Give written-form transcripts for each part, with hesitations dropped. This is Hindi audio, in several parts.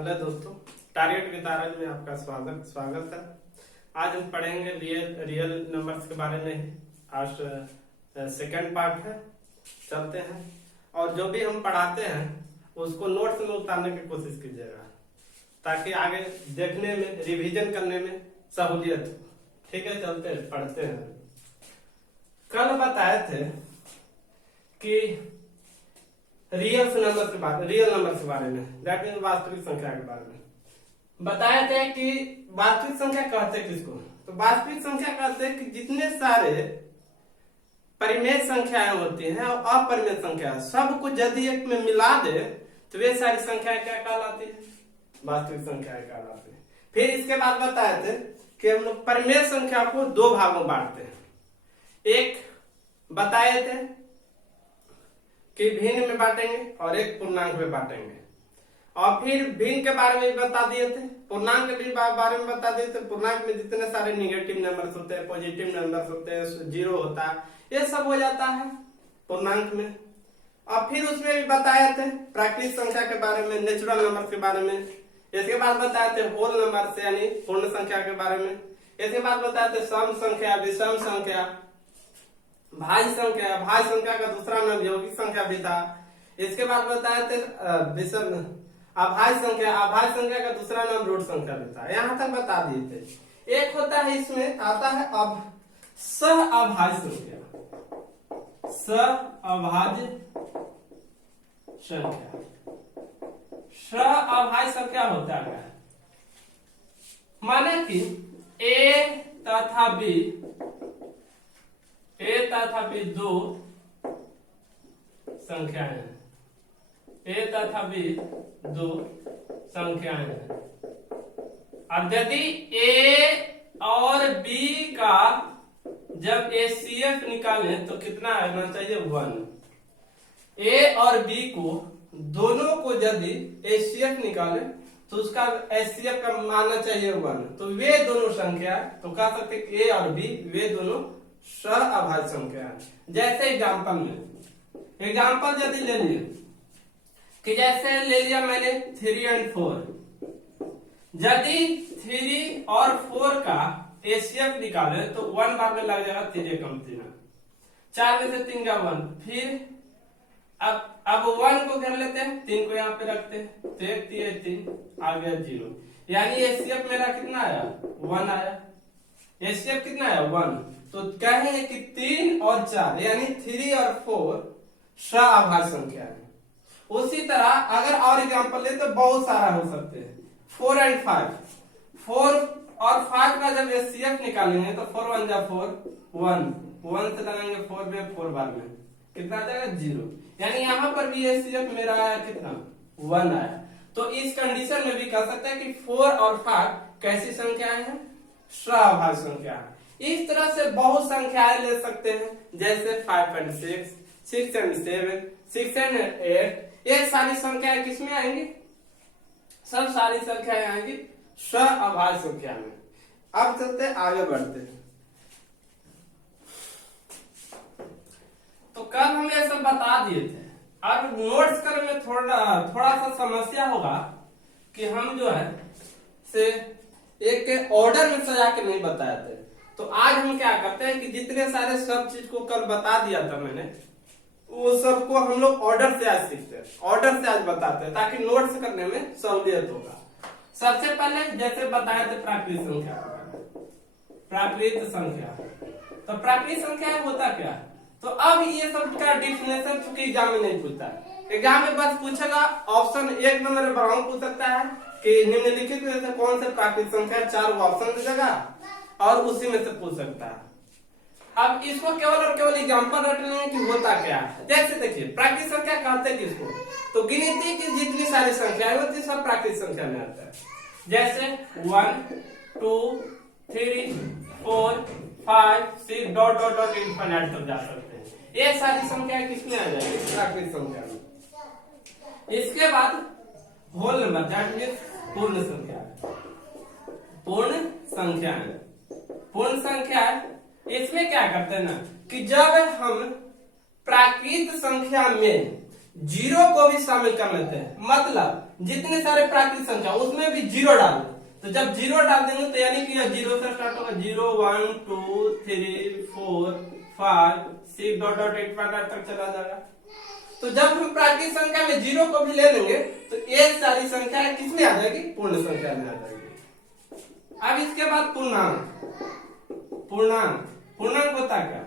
हेलो दोस्तों, टारगेट विदारक में आपका स्वागत है। आज हम पढ़ेंगे रियल नंबर्स के बारे में। आज सेकंड पार्ट है, चलते हैं। और जो भी हम पढ़ाते हैं उसको नोट्स में उतारने की कोशिश कीजिएगा ताकि आगे देखने में, रिवीजन करने में सहूलियत हो। ठीक है, चलते हैं, पढ़ते हैं। कल बताए थे कि रियल नंबर के बारे में, दैट मीन वास्तविक संख्या के बारे में बताए थे कि वास्तविक संख्या कहते किसको। तो वास्तविक संख्या कहते हैं कि जितने सारे परिमेय संख्याएं होती हैं और अपरिमेय संख्या सबको यदि एक में मिला दे तो वे सारी संख्याएं क्या कहलाती है? वास्तविक संख्याएं कहलाती है। फिर इसके बाद बताए थे कि हम लोग परिमेय संख्या को दो भागों में बांटते हैं। एक बताए थे कि भिन्न में बांटेंगे और एक पूर्णांक में बांटेंगे। और फिर भिन्न के बारे में बता दिए थे, पूर्णांक के भी बारे में बता दिए थे। पूर्णांक में जितने सारे निगेटिव नंबर्स होते हैं, पॉजिटिव नंबर्स होते हैं, जीरो होता है, ये सब हो जाता है पूर्णांक में। और फिर उसमें भी बताए थे प्राकृतिक संख्या के बारे में, नेचुरल नंबर के बारे में। इसके बाद बताए थे होल नंबर से यानी पूर्ण संख्या के बारे में। इसके बाद बताए थे सम संख्या, विषम संख्या, भाज्य संख्या। भाज्य संख्या का दूसरा नाम यौगिक संख्या भी था। इसके बाद बताए थे अभाज्य संख्या। अभाज्य संख्या का दूसरा नाम रूट संख्या भी था। यहां तक बता दिए थे। एक होता है, इसमें आता है अब सह अभाज्य संख्या। सह अभाज्य संख्या, सह अभाज्य संख्या होता है माने कि ए तथा बी दो संख्याएं हैं। ए तथा बी दो संख्याएं हैं। अब यदि ए और बी का जब एचसीएफ निकाले तो कितना आना चाहिए? 1। ए और बी को दोनों को यदि एचसीएफ निकाले तो उसका एचसीएफ का मानना चाहिए 1। तो वे दोनों संख्या, तो कह सकते ए और बी वे दोनों सह अभाज्य संख्या है। जैसे एग्जाम्पल यदि ले लिए कि जैसे ले लिया मैंने 3 और 4। यदि 3 और 4 का एचसीएफ निकाले तो 1 बार में लग जाएगा 3 कम 3, 4 में से 3 का 1। फिर अब 1 को कर लेते हैं, 3 को यहाँ पे रखते हैं, तो 1 3 आ गया 0। यानी एचसीएफ मेरा कितना आया? 1 आया। एचसीएफ कितना आया? 1। तो कहें कि 3 और 4 यानी 3 और 4 सह अभाज्य संख्या है। उसी तरह अगर और एग्जांपल ले तो बहुत सारा हो सकते हैं। 4 और 5, 4 और 5 का जब एचसीएफ निकालेंगे तो 4 1 जा 4, 1 से लगाएंगे 4 में, 4 बार में कितना आ जाएगा? 0। यानी यहाँ पर भी एचसीएफ मेरा आया कितना? 1 आया। तो इस कंडीशन में भी कह सकते हैं कि 4 और 5 कैसी संख्याएं हैं? सह अभाज्य संख्या है। इस तरह से बहुत संख्याएं ले सकते हैं, जैसे 5 और 6, 6 और 7, 6 और 8। ये सारी संख्याएं किसमें आएंगी? सब सारी संख्याएं आएंगी सह अभाज्य संख्या में। अब चलते आगे बढ़ते हैं। तो कल हम ये सब बता दिए थे। अब नोट्स करने में थोड़ा सा समस्या होगा कि हम जो है से एक ऑर्डर में सजा के नहीं बताए थे। तो आज हम क्या करते हैं कि जितने सारे सब चीज को कल बता दिया था मैंने, वो सबको हम लोग ऑर्डर से आज सीखते हैं, ऑर्डर से आज बताते हैं ताकि नोट्स करने में सहूलियत होगा। सबसे पहले जैसे बताए थे प्राकृतिक संख्या। प्राकृतिक संख्या, तो प्राकृतिक संख्या होता क्या? तो अब ये सब का डिफिनेशन चूंकि एग्जाम में नहीं पूछता है। एग्जाम में बस पूछेगा ऑप्शन 1 नंबर ब्राउन पूछ सकता है कि निम्नलिखित में से कौन से प्राकृतिक संख्या, 4 ऑप्शन दे देगा और उसी में से पूछ सकता है। अब इसको केवल और केवल एग्जांपल रटने हैं कि होता क्या है। जैसे देखिए प्राकृतिक संख्या कहते हैं किसको? तो गिनती की जितनी सारी संख्याएं होती है सब प्राकृतिक संख्या में आता है। जैसे 1 2 3 4 5 6 डॉट डॉट डॉट इनफिनिट तक जा सकते हैं। ये सारी संख्याएं किसमें आ जाएगी? प्राकृतिक संख्या में। इसके बाद होल नंबर, दैट मींस पूर्ण संख्या। पूर्ण संख्या है। पूर्ण संख्या इसमें क्या करते हैं ना कि जब हम प्राकृत संख्या में जीरो को भी शामिल कर लेते हैं, मतलब जितने सारे प्राकृतिक संख्या उसमें भी जीरो डाल दो। तो जब जीरो डाल देंगे तो यानी कि यह जीरो से स्टार्ट होगा, 0 1 2 3 4 5 6 डॉट डॉट 8 तक चला जाएगा। तो जब हम प्राकृतिक संख्या में जीरो को भी ले लेंगे तो ये सारी संख्या किसमें आ जाएगी, पूर्ण संख्या में आ जाएगी। अब इसके बाद पूर्णांक। पूर्णांक पूर्णांक होता क्या,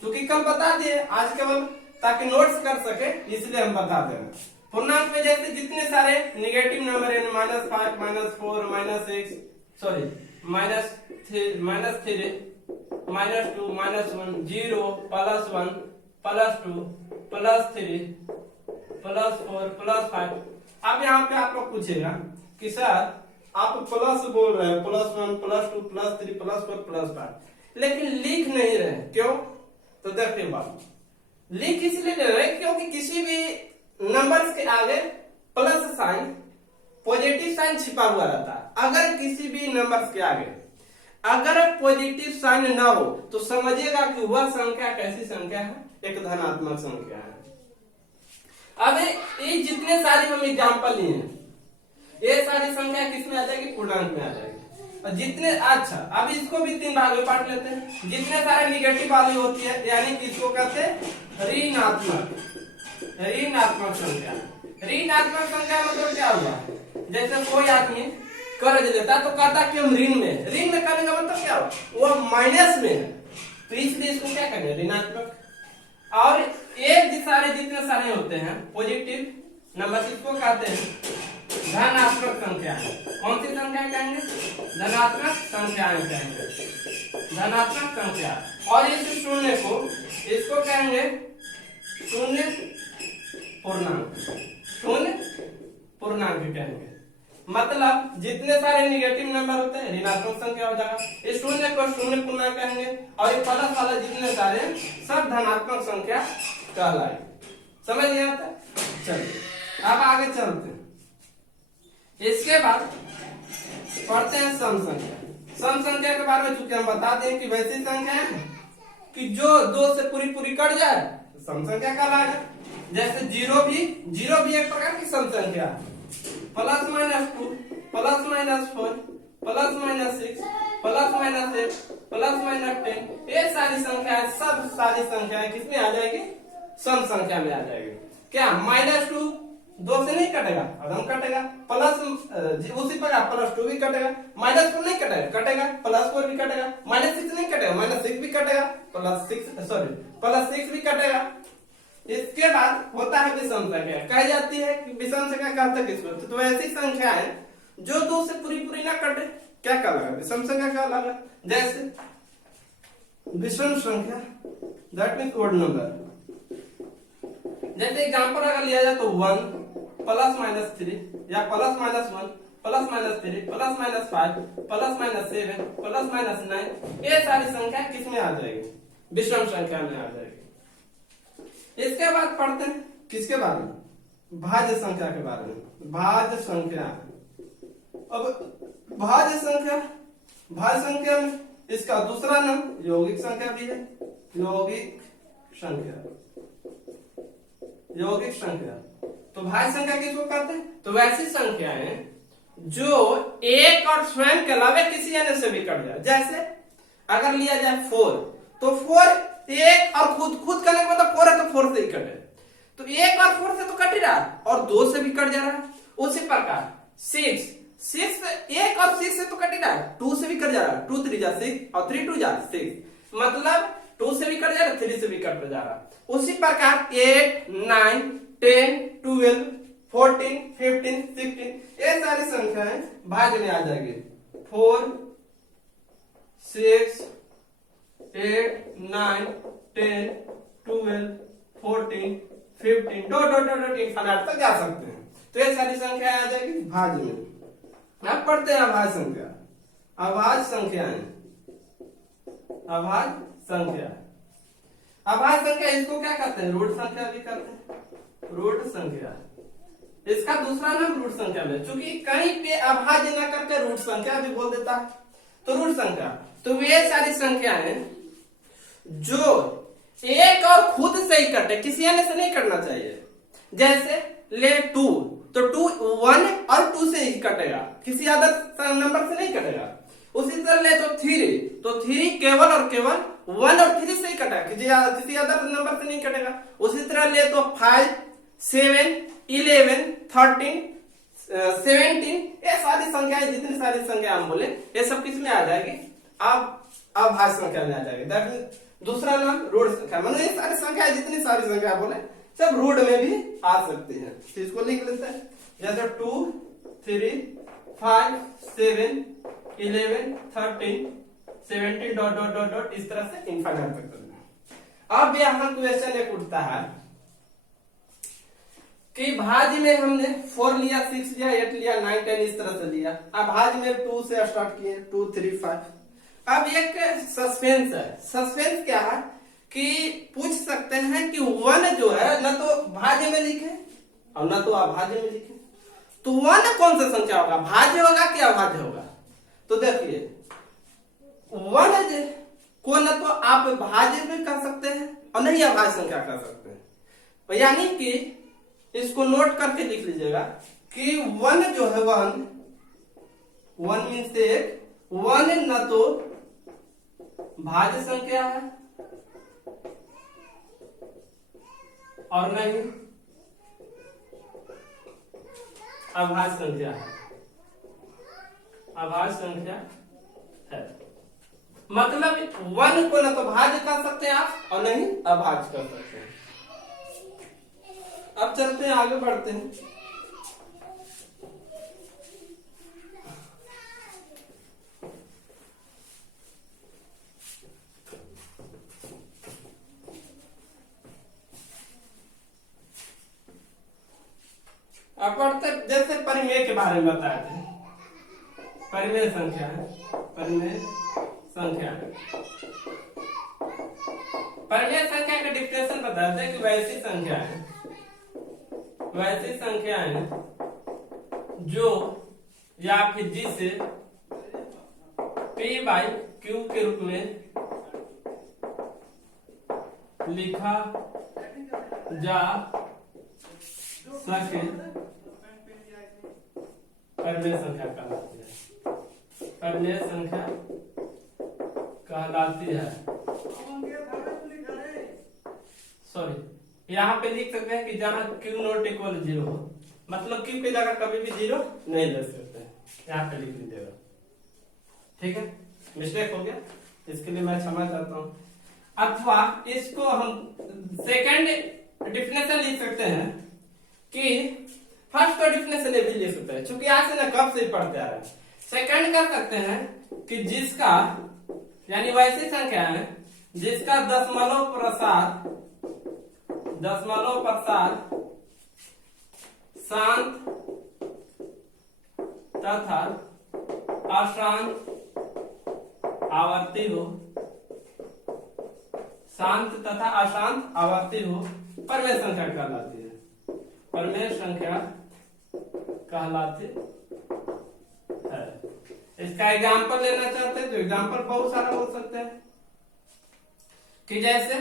क्योंकि कल बता दिए, आज केवल ताकि नोट्स कर सके इसलिए हम बता दे रहे हैं। पूर्णांक में जैसे जितने सारे नेगेटिव नंबर है, -5 -4 -6 सॉरी -3 -2 -1 0 +1 +2 +3 +4 +5। अब यहाँ पे आप लोग पूछेगा कि सर आप प्लस बोल रहे हैं, +1 +2 +3 +4 +5, लेकिन लिख नहीं रहे, क्यों? तो देखिए बात, लिख इसलिए ले रहे हैं क्योंकि किसी भी नंबर्स के आगे प्लस साइन, पॉजिटिव साइन छिपा हुआ रहता है। अगर किसी भी नंबर्स के आगे अगर पॉजिटिव साइन ना हो तो समझिएगा कि वह संख्या कैसी संख्या है, एक धनात्मक संख्या है। अब ये जितने सारे हम एग्जाम्पल लिए हैं, ये सारी संख्या किसमें आ जाएगी, पूर्णांक में आ जाएगी। और जितने, अच्छा अब इसको भी 3 भाग में बांट लेते हैं। जितने सारे निगेटिव वैल्यू होती है यानी कि इसको कहते हैं ऋणात्मक संख्या। ऋणात्मक संख्या मतलब क्या हुआ, जैसे कोई आदमी कर्ज लेता तो कहता कि हम ऋण में करने का मतलब क्या हुआ, वो माइनस में है, तो इसलिए इसको क्या करेंगे, ऋणात्मक। और एक सारे जितने सारे होते हैं पॉजिटिव नंबर, इसको कहते हैं धनात्मक संख्या। कौन सी संख्या कहेंगे, धनात्मक संख्याएं कहेंगे, धनात्मक संख्या। और इस शून्य को, इसको कहेंगे शून्य पूर्णांक, शून्य पूर्णांक कहेंगे। मतलब जितने सारे निगेटिव नंबर होते हैं ऋणात्मक संख्या हो जाएगा, इस शून्य को शून्य पूर्णांक कहेंगे, और ये प्लस वाला जितने सारे सब धनात्मक संख्या कहलाएगी। समझ गया? चलिए अब आगे चलते हैं। इसके बाद पढ़ते हैं सम संख्या। सम संख्या के बारे में चूंकि हम बता दें कि वैसी संख्या है कि जो 2 से पूरी कट जाए तो सम संख्या कहलाएगा। जैसे जीरो भी एक प्रकार की सम संख्या है। +-2 +-4 +-6 +-8 +-10, ये सारी संख्याएं, सब सारी संख्याएं किसमें आ जाएगी, सम संख्या में आ जाएगी। क्या -2 2 से नहीं कटेगा, अदम कटेगा, प्लस उसी प्रकार +2 भी कटेगा, -4 नहीं कटेगा, +4 भी कटेगा, -6 नहीं कटेगा, -6 भी कटेगा, +6 भी कटेगा। इसके बाद होता है विषम संख्या, कही जाती है कि विषम संख्या कहते हैं किसको, तो ऐसी संख्या है जो 2 से पूरी ना कटे, क्या कहलाएगा, विषम संख्या कहलाएगा। जैसे विषम संख्या दैट मींस ओड नंबर। जैसे एग्जांपल अगर लिया जाए तो 1 +-3 या +-1 +-3 +-5 +-7 +-9, ये सारी संख्या किसमें आ जाएगी, विषम संख्या में आ जाएगी। इसके बाद पढ़ते हैं किसके बारे में, भाज्य संख्या के बारे में। भाज्य संख्या, अब भाज्य संख्या में इसका दूसरा नाम यौगिक संख्या भी है, यौगिक संख्या। तो भाज्य संख्या किसको कहते हैं, तो वैसी संख्याएं जो एक और स्वयं के अलावा किसी अन्य से भी कट जाए। जैसे अगर लिया जाए 4, तो 4 एक और खुद करने का मतलब 4 है तो 4 से ही कटे, तो एक और 4 से तो कट ही रहा और 2 से भी कट जा रहा है। उसी प्रकार 6 एक और 6 से तो कट ही रहा है, 2 से भी कट जा रहा है, 2 3 जा 6 और 3 2 जा 6, मतलब 2 से भी कट जा रहा है, 3 से भी कट जा रहा है। उसी प्रकार 8 9 10 12 14 15 16 ये सारी संख्याएं भाज्य में आ जाएगी। 4 6 8 9 10 12 14 15 डॉट इन्फिनिटी तक जा सकते हैं। तो ये सारी संख्या आ जाएगी भाज्य में। अब पढ़ते हैं अभाज्य संख्या। अभाज्य संख्या इसको क्या कहते हैं, रूट संख्या भी कहते हैं, रूट संख्या। इसका दूसरा नाम रूट संख्या में, चूंकि कहीं पे अभाज्य ना करके रूट संख्या भी बोल देता है, तो रूट संख्या। तो वे सारी संख्याएं जो एक और खुद से ही कटे, किसी अन्य से नहीं करना चाहिए, जैसे ले 2, तो 2 1 और 2 से ही कटेगा, किसी अदर नंबर से नहीं कटेगा। उसी तरह ले तो 3, तो 3 केवल और केवल 1 और 3 से ही कटेगा, किसी अदर नंबर से नहीं कटेगा। उसी तरह ले तो 5 7 11 13 17, ये सारी संख्याएं, जितनी सारी संख्या हम बोले ये सब किस में आ जाएगी, अभाज्य संख्या में आ जाएगी। दूसरा नाम रूढ़ संख्या, मतलब ये सारी संख्याएं, जितनी सारी संख्या बोले सब रूढ़ में भी आ सकती है। तो इसको लिख लेते हैं, जैसे 2 3 5 7 11 13 17 डॉट डॉट डॉट डॉट, इस तरह से इनफाइनाइट तक करना। अब यहाँ क्वेश्चन एक उठता है कि भाज्य में हमने 4 लिया, 6 लिया, 8 लिया, 9 10 इस तरह से लिया। अब भाज्य में 2 से स्टार्ट किए, 2 3 5। अब एक सस्पेंस है। सस्पेंस क्या है कि पूछ सकते हैं कि 1 जो है न तो भाज्य में लिखे और न तो अभाज्य में लिखे, तो 1 कौन सा संख्या होगा, भाज्य होगा कि अभाज्य होगा। तो देखिए 1 को न तो आप भाज्य में कर सकते हैं और नहीं अभाज्य संख्या कर सकते हैं। यानी कि इसको नोट करके लिख लीजिएगा कि 1 जो है 1 मीन्स एक 1 न तो भाज्य संख्या है और नहीं अभाज्य संख्या है, अभाज्य संख्या है। मतलब 1 को न तो भाज्य कर सकते हैं आप और नहीं अभाज्य कर सकते हैं। अब चलते हैं, आगे बढ़ते हैं। अब बढ़ते, जैसे परिमेय के बारे में बताए थे, परिमेय संख्या है, परिमेय संख्या। परिमेय संख्या का डिफिनेशन बताते हैं कि वैसी संख्या है, वैसी संख्याएं जो या फिर जिसे P बाई Q के रूप में लिखा जा सके परिमेय संख्या कहलाती है, परिमेय संख्या कहलाती है। सॉरी, यहाँ पे लिख सकते हैं कि जहां Q नॉट इक्वल 0 हो, मतलब Q की जगह कभी भी 0 नहीं ले सकते, यहाँ पे लिख लीजिएगा। ठीक है, मिस्टेक हो गया, इसके लिए मैं क्षमा चाहता हूँ। अथवा इसको हम सेकंड डिफिनेशन लिख सकते हैं कि फर्स्ट का डिफिनेशन भी लिख सकते हैं, क्योंकि आज से ना कब से पढ़ते आ रहे हैं। सेकंड कर सकते हैं कि जिसका, यानी वैसी संख्या है जिसका दशमलव प्रसाद शांत तथा अशांत आवर्ती हो, शांत तथा अशांत आवर्ती हो, परिमेय संख्या कहलाती है, परिमेय संख्या कहलाती है। इसका एग्जाम्पल लेना चाहते हैं तो एग्जाम्पल बहुत सारा हो सकते हैं, कि जैसे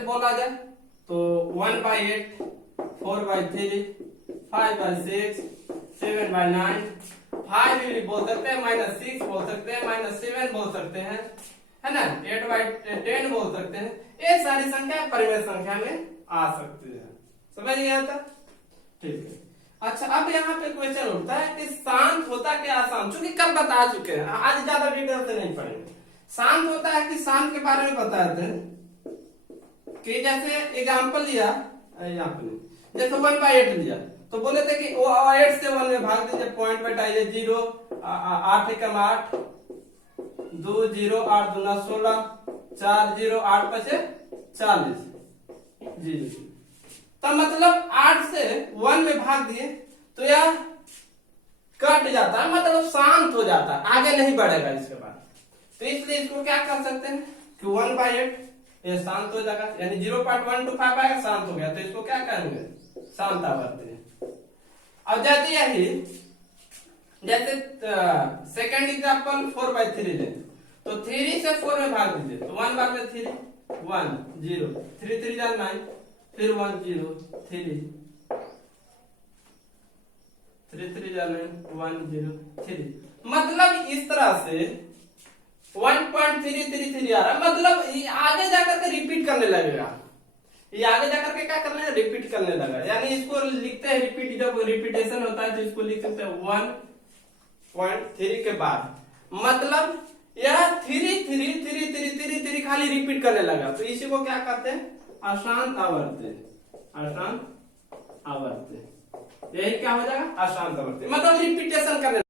बोला जाए तो 1/8, 4/3, 5/6, 7/9, 5 भी बोल सकते हैं, -6 बोल सकते हैं, -7 बोल सकते हैं, है ना, 8/10 बोल सकते हैं। ये सारी संख्या परिमेय संख्या में आ सकती है। समझ गया था? ठीक है। अच्छा, अब यहाँ पे क्वेश्चन उठता है कि शांत होता क्या अशांत, चूंकि कल बता चुके हैं, आज ज्यादा डिटेल से नहीं पढ़ेंगे। शांत होता है कि शांत के बारे में बताए थे कि जैसे एग्जाम्पल लिया, यहाँ पे जैसे 1/8 लिया तो बोले थे कि 8 से 1 में भाग दीजिए, पॉइंट बैठाइए, 0 8 एकम 8, 2 0 8 दूना 16, 4 0 8 पचे 40 जी। तब मतलब 8 से 1 में भाग दिए तो यह कट जाता है, मतलब शांत हो जाता है, आगे नहीं बढ़ेगा इसके बाद। तो इसलिए इसको क्या कर सकते हैं कि 1/8 ये शांत हो जाएगा, यानी 0.125 आएगा, शांत हो गया, तो इसको क्या कहेंगे, शांत आवर्ती। अब जैसे यही, जैसे सेकंड एग्जांपल 4/3 ले, तो 3 से 4 में भाग दीजिए तो 1 बार में 3, 1 0 3 3 जा 9 फिर 1 0 3 3 3 जा 9 1 0 3 मतलब इस तरह से 1.333 आ रहा है। मतलब ये आगे जाकर के रिपीट करने लगेगा, ये आगे जाकर के क्या करने रिपीट करने लगा। यानी इसको लिखते हैं रिपीट, जब रिपीटेशन होता है तो इसको लिख सकते हैं 1.3 के बाद, मतलब यह 3 3 3 3 3 3 खाली रिपीट करने लगा। तो इसी को क्या कहते हैं, अशांत आवर्ती, अशांत आवर्ती। यही क्या हो जाएगा, अशांत आवर्ती, मतलब रिपीटेशन करने